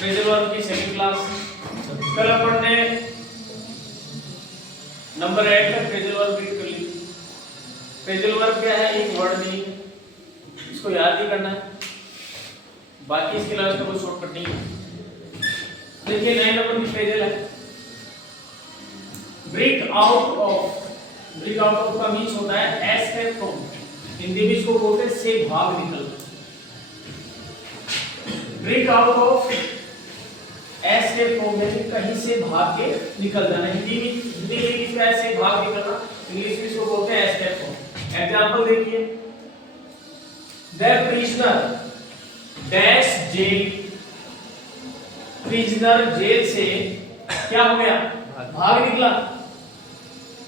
Phrasal verb की second class. कल अपन ने नंबर 8 तक फ्रेजल वर्ब रीड कर ली। फ्रेजल वर्ब क्या है? एक वर्ड नहीं, इसको याद ही करना है, बाकी इसके अलावा इसका कोई शॉर्टकट नहीं है। देखिए 9 नंबर की फ्रेजल है break out of. Break out of का मीन्स होता है एस्केप फ्रॉम, हिंदी में इसको बोलते हैं से भाग निकलना। Break out of escape from यानी कहीं से भाग के निकल जाना। हिंदी में इसका ऐसे भाग निकलना, इंग्लिश में इसको बोलते हैं एस्केप फ्रॉम। एग्जांपल देखिए, the prisoner dash jail. Prisoner jail से क्या हो गया? भाग निकला।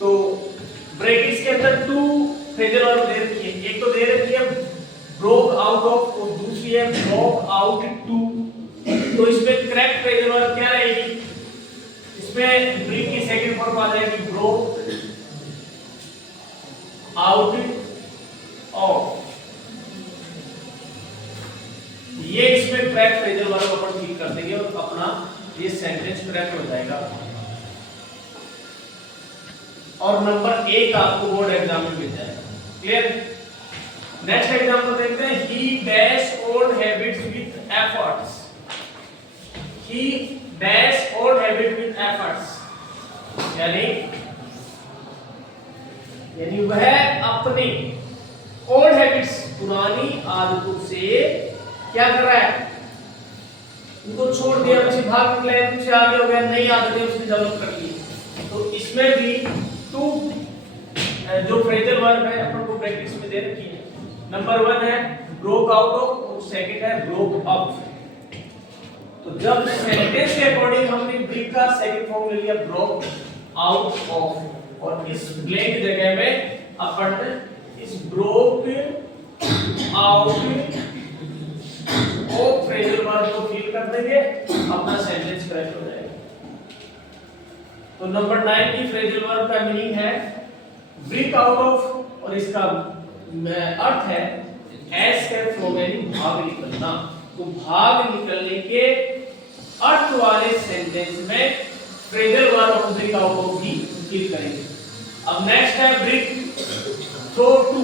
तो ब्रैकेट्स के अंदर टू फ्रेजल वर्ब दे रखी है, एक तो दे रखी है ब्रोक आउट ऑफ और दूसरी है ब्रोक आउट टू। तो इसमें करेक्ट फ्रेजल वर्ब क्या रहेगी? इसमें ब्रेक की सेकंड फॉर्म आ जाएगी ब्रोक आउट ऑफ। ये इसमें करेक्ट फ्रेजल वर्ब अपन ठीक कर देंगे और अपना ये सेंटेंस करेक्ट हो जाएगा। और नंबर 1 आपको बोर्ड एग्जाम में मिल जाएगा। क्लियर? नेक्स्ट एग्जांपल देखते हैं, he dash old habits with efforts। he dash old habits with efforts यानी वह अपनी ओल्ड हैबिट्स पुरानी आदतों से क्या कर रहा है? उनको छोड़ दिया, उसे भाग निकला है, उनसे आगे हो गया, नई आदतें उसने डेवलप कर ली। तो इसमें भी टू जो फ्रेजल वर्ब है अपन को प्रैक्टिस में दे रखी है। नंबर 1 है ब्रोक आउट ऑफ और सेकंड है ब्रोक अप। तो जब सेंटेंस के अकॉर्डिंग हमने ब्रेक का सेकंड फॉर्म ले लिया ब्रोक आउट ऑफ, और इस ब्लैंक जगह में अपन इस broke out of phrasal verb को फिल कर देंगे, अपना सेंटेंस करेक्ट हो जाएगा। तो नंबर 9 की फ्रेजल वर्ब का मीनिंग है ब्रेक आउट ऑफ और इसका अर्थ है एस्केप फ्रॉम यानी भाग निकलना। तो भाग निकलने के अर्थ वाले सेंटेंस में फ्रेजल वर्ब और ब्रेक आउट ऑफ भी फिल करेंगे। अब नेक्स्ट है break through to.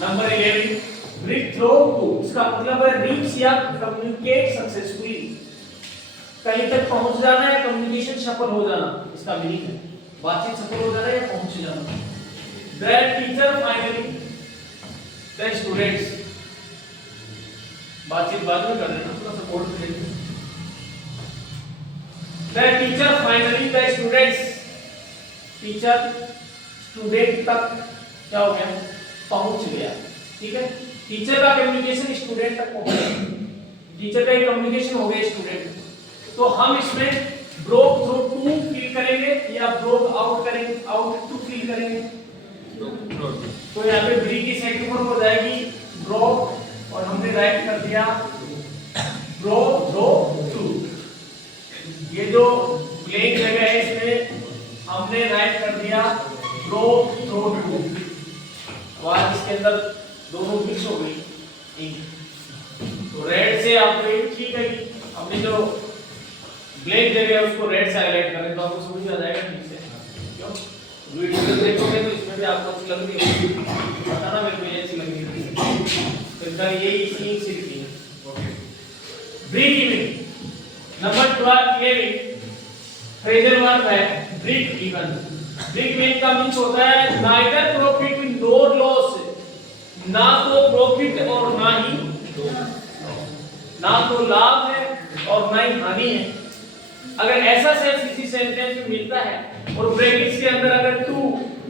Number 11 break through to, इसका मतलब है रीच या कम्युनिकेट सक्सेसफुली, कहीं तक पहुंच जाना है, कम्युनिकेशन सफल हो जाना, इसका मीनिंग है बातचीत सफल हो जाना या पहुंच जाना। The teacher finally, the students, बातचीत बाद में कर लेना, थोड़ा सपोर्ट करेंगे। The teacher finally, the students, teacher student तक क्या हो गया? पहुंच गया। ठीक है, टीचर का कम्युनिकेशन स्टूडेंट तक पहुंच गया, टीचर का कम्युनिकेशन हो गया स्टूडेंट। तो हम इसमें ब्रोक थ्रू टू फील करेंगे या ब्रोक आउट करेंगे, आउट टू फील करेंगे। तो यहाँ पे ब्रेक की सेकंड फॉर्म हो जाएगी ब्रोक और हमने राइट कर दिया ब्रोक थ्रू टू। ये जो ब्लैंक जगह है इसमें हमने राइट कर दिया ब्रोक थ्रू टू। आवाज इसके अंदर दोनों मिक्स हो गई। तो रेड से आपको एक ठीक है कि हमने जो ब्लैक जगह है उसको रेड से हाईलाइट करें तो आपको समझ आ जाएगा ठीक से। क्यों? वीडियो देखोगे तो इसमें भी आपको अच्छी लग रही है, बताना मेरे को ये अच्छी लग रही है, तो इनका ये इसी सीखनी है। Okay, break even. Number 12 phrasal verb है ब्रेक इवन। ब्रेक इवन का मींस होता है नाइदर प्रॉफिट नॉर लॉस, ना तो प्रॉफिट और ना ही ना तो लाभ है और ना ही हानि है। अगर ऐसा सेंस किसी सेंटेंस में मिलता है और ब्रैकेट्स के अंदर अगर टू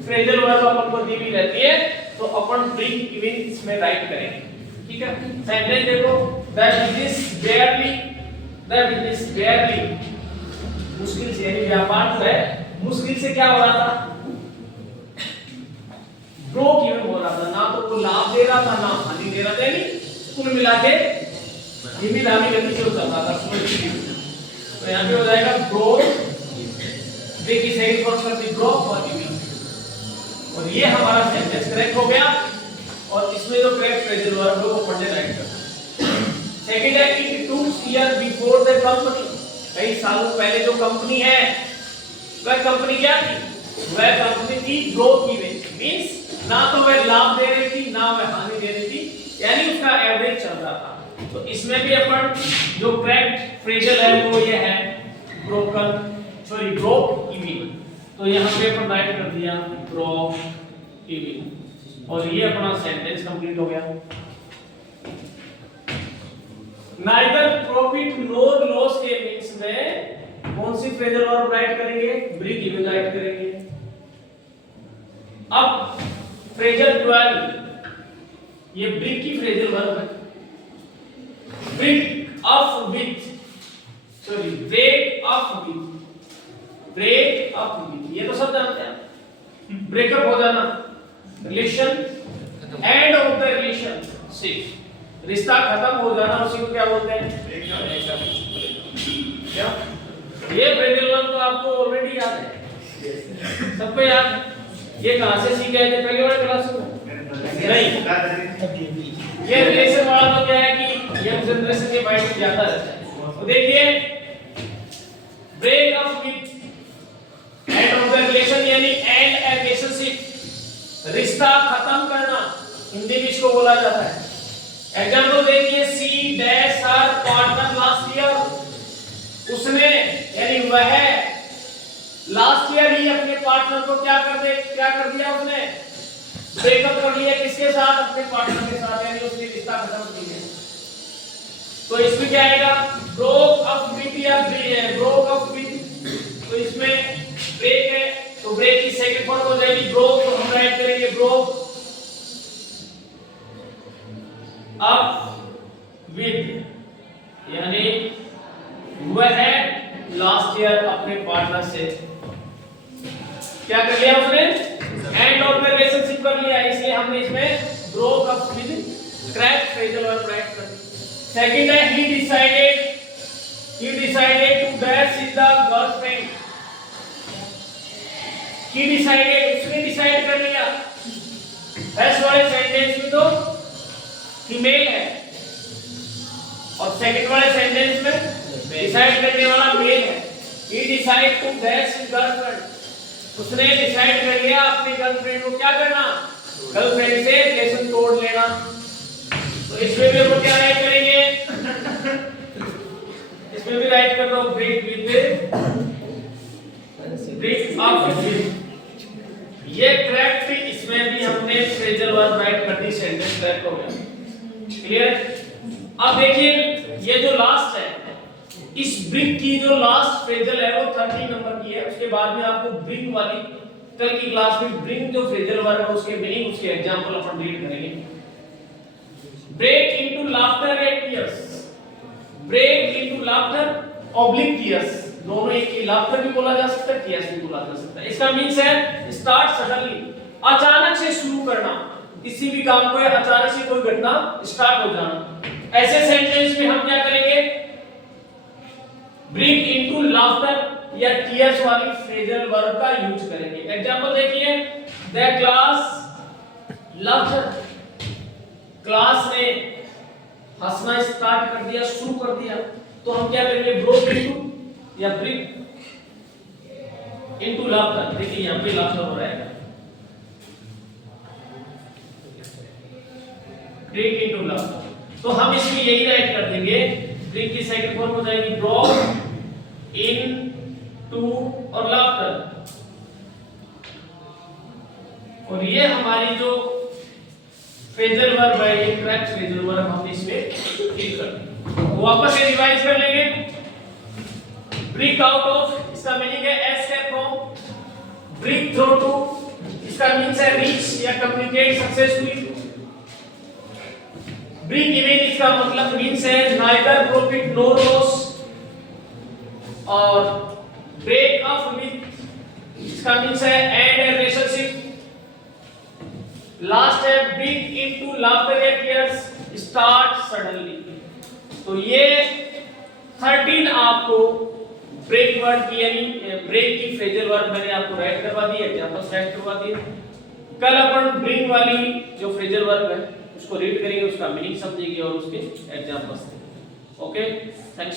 फ्रेजल वर्ब अपन को दी हुई रहती है तो अपन ब्रेक इवन इसमें राइट करेंगे। ठीक है, सेंटेंस देखो, द बिजनेस बेयरली, मुश्किल से, यानी व्यापार जो है मुश्किल से क्या हो रहा था? ब्रोक इवन हो रहा था, ना तो वो लाभ दे रहा था ना हानि दे रहा था, यानी कुल मिला के धीमी धामी गति से चल रहा था। तो यहाँ पे हो जाएगा ब्रोक, देखिए सेकंड फॉर्म करती ब्रोक और इवन, और ये हमारा सेंटेंस करेक्ट हो गया। और इसमें जो करेक्ट फ्रेजल वर्ब है वो पढ़ने राइट करना। सेकंड है it took year before the company, कई सालों पहले जो कंपनी है वह कंपनी क्या थी, वह कंपनी की ग्रोथ की वजह से, मींस ना तो वह लाभ दे रही थी ना वह हानि दे रही थी, यानी उसका एवरेज चल रहा था। तो इसमें भी अपन जो करेक्ट फ्रेजल है वो ये है ब्रोक इवन। तो यहाँ पे अपन राइट कर दिया ब्रोक इवन और ये अपना सेंटेंस कंप्लीट हो गया। नाइदर प्रॉफिट नोर लॉस के मींस में कौन सी फ्रेजल वर्ब राइट करेंगे, ब्रिक इवन राइट करेंगे। अब फ्रेजल 12 ये ब्रिक की फ्रेजल वर्ब है। Break up with, sorry break up with, ये तो सब जानते हैं, ब्रेकअप हो जाना, relation, end of the relationship, रिश्ता खत्म हो जाना, उसी को क्या बोलते हैं, क्या ये फ्रेजल वर्ब तो आपको ऑलरेडी याद है, सबको याद है। ये कहां से सीखे थे, पहली बार क्लास में नहीं, ये रिलेशन वाला तो क्या है कि यंग जनरेशन के माइंड में ज्यादा रहता है। तो देखिए break up with end of the relation यानी एंड ए रिलेशनशिप, रिश्ता खत्म करना हिंदी में इसको बोला जाता है। एग्जांपल देखिए, she dash her partner last year, उसने यानी वह लास्ट ईयर ही अपने पार्टनर को क्या कर दिया उसने ब्रेकअप कर लिया, किसके साथ, अपने पार्टनर के साथ, यानी उसने रिश्ता खत्म कर दिया। तो इसमें क्या आएगा, ब्रोक अप विथ या ब्रोक अप विथ, तो इसमें ब्रेक है तो ब्रेक की सेकंड फॉर्म हो जाएगी ब्रोक, तो हम राइट करेंगे ब्रोक अप विथ, यानी वह लास्ट ईयर अपने पार्टनर से क्या कर लिया, उसने एंड ऑफ द रिलेशनशिप कर लिया, इसलिए हमने इसमें broke up with correct phrasal verb write कर दी। सेकंड है he decided to dash is the girlfriend, he decided उसने डिसाइड कर लिया, एस वाले सेंटेंस में तो फीमेल है और सेकंड वाले सेंटेंस में डिसाइड करने वाला मेल है। He decide to dash is girlfriend, उसने डिसाइड कर लिया अपनी गर्लफ्रेंड को क्या करना, गर्लफ्रेंड से रिलेशन तोड़ लेना। तो इसमें भी हम क्या राइट करेंगे, इसमें भी राइट कर दो break with, break up with, ये करेक्ट, इसमें भी हमने फ्रेजल वर्ब राइट कर दी, सेंटेंस करेक्ट हो गया। क्लियर। अब देखिए ये जो लास्ट है, इस ब्रिक की जो लास्ट फ्रेजल है वो 30 नंबर की है, उसके बाद में आपको ब्रिंग वाली कल की क्लास में ब्रिंग जो फ्रेजल वर्ब है उसके मीनिंग, उसके एग्जांपल अपन रीड करेंगे। Break into laughter at tears, break into laughter oblique tears, दोनों एक ही, लाफ्टर भी बोला जा सकता है, टीयर्स भी बोला जा सकता है। इसका मींस है स्टार्ट सडनली, अचानक से शुरू करना, किसी भी काम को अचानक से कोई घटना स्टार्ट हो जाना। ऐसे सेंटेंस में हम क्या करेंगे, ब्रेक इनटू लाफ्टर या टीयर्स वाली फ्रेजल वर्ब का यूज करेंगे। एग्जांपल देखिए, द क्लास लाफ्टर, क्लास ने हंसना स्टार्ट कर दिया, शुरू कर दिया, तो हम क्या करेंगे, ब्रोक इनटू या ब्रेक इनटू लाफ्टर। देखिए यहां पे लाफ्टर हो रहा है, ब्रेक इनटू लाफ्टर, तो हम इसमें यही राइट कर देंगे, ब्रेक की सेकंड फॉर्म हो जाएगी ब्रोक इन टू और लाफ्टर, और ये हमारी जो फ्रेजल वर्ब है, ये करेक्ट फ्रेजल वर्ब हम इसमें फिल कर देंगे। तो वापस से रिवाइज कर लेंगे, ब्रेक आउट ऑफ, इसका मीनिंग है escape from, break through to, इसका मीनिंग है रीच या कम्युनिकेट सक्सेसफुली, ब्रेक इवन इसका मतलब मींस है नाइदर प्रॉफिट नो लॉस, और ब्रेक अप विथ इसका मींस है एंड ए रिलेशनशिप, लास्ट है ब्रेक इनटू लाफ्टर या टीयर्स, स्टार्ट सडनली। तो ये 13 आपको ब्रेक वर्ड की यानी ब्रेक की फ्रेजल वर्ब मैंने आपको राइट करवा दी, एग्जांपल राइट करवा दिए। कल अपन ब्रिंग वाली जो फ्रेजल वर्ब है उसको रीड करेंगे, उसका मीनिंग समझेंगे और उसके एग्जांपल्स देंगे। Okay thanks.